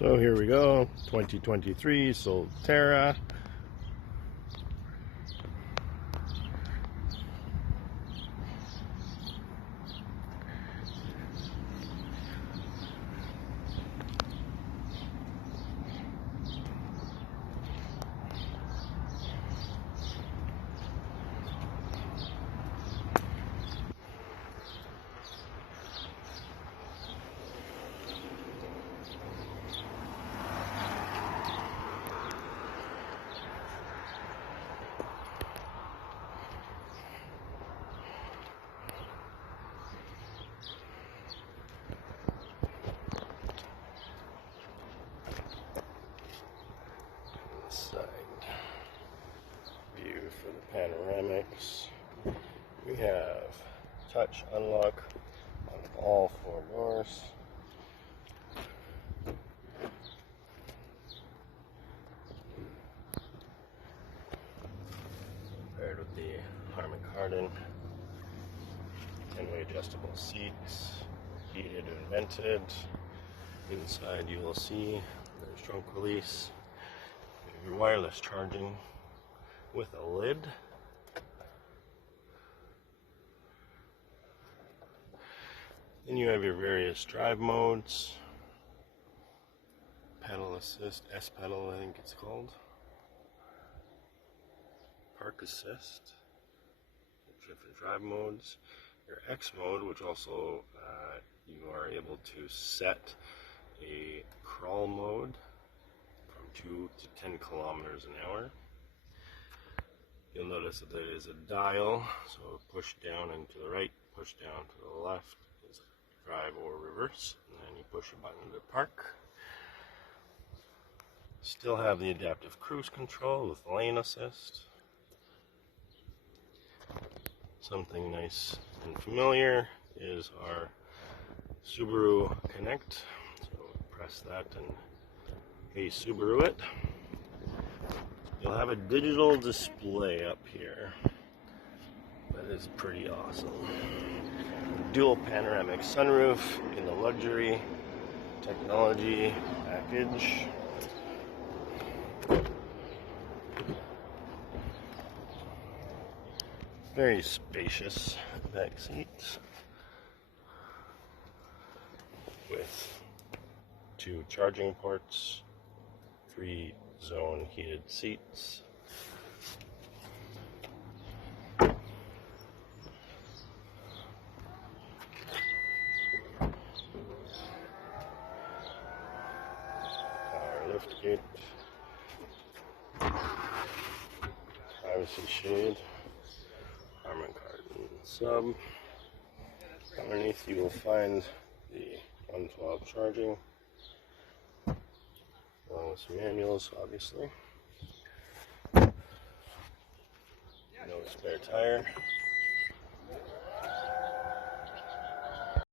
So here we go, 2023 SolTerra. Side view for the panoramics. We have touch unlock on all four doors. Paired with the Harman Kardon. 10-way adjustable seats, heated and vented. Inside you will see there's trunk release. Your wireless charging with a lid. Then you have your various drive modes. Pedal assist, S pedal I think it's called. Park assist. Different drive modes. Your X mode, which also you are able to set a crawl mode. 2 to 10 kilometers an hour. You'll notice that there is a dial, so push down and to the right, push down to the left is drive or reverse, and then you push a button to park. Still have the adaptive cruise control with lane assist. Something nice and familiar is our Subaru Connect, so press that and Hey Subaru it. You'll have a digital display up here. That is pretty awesome. Dual panoramic sunroof in the luxury technology package. Very spacious back seats with 2 charging ports. 3-zone heated seats. Power liftgate. Privacy shade. Harman Kardon sub. Underneath you will find the 112 charging. Along with some manuals, obviously. No spare tire.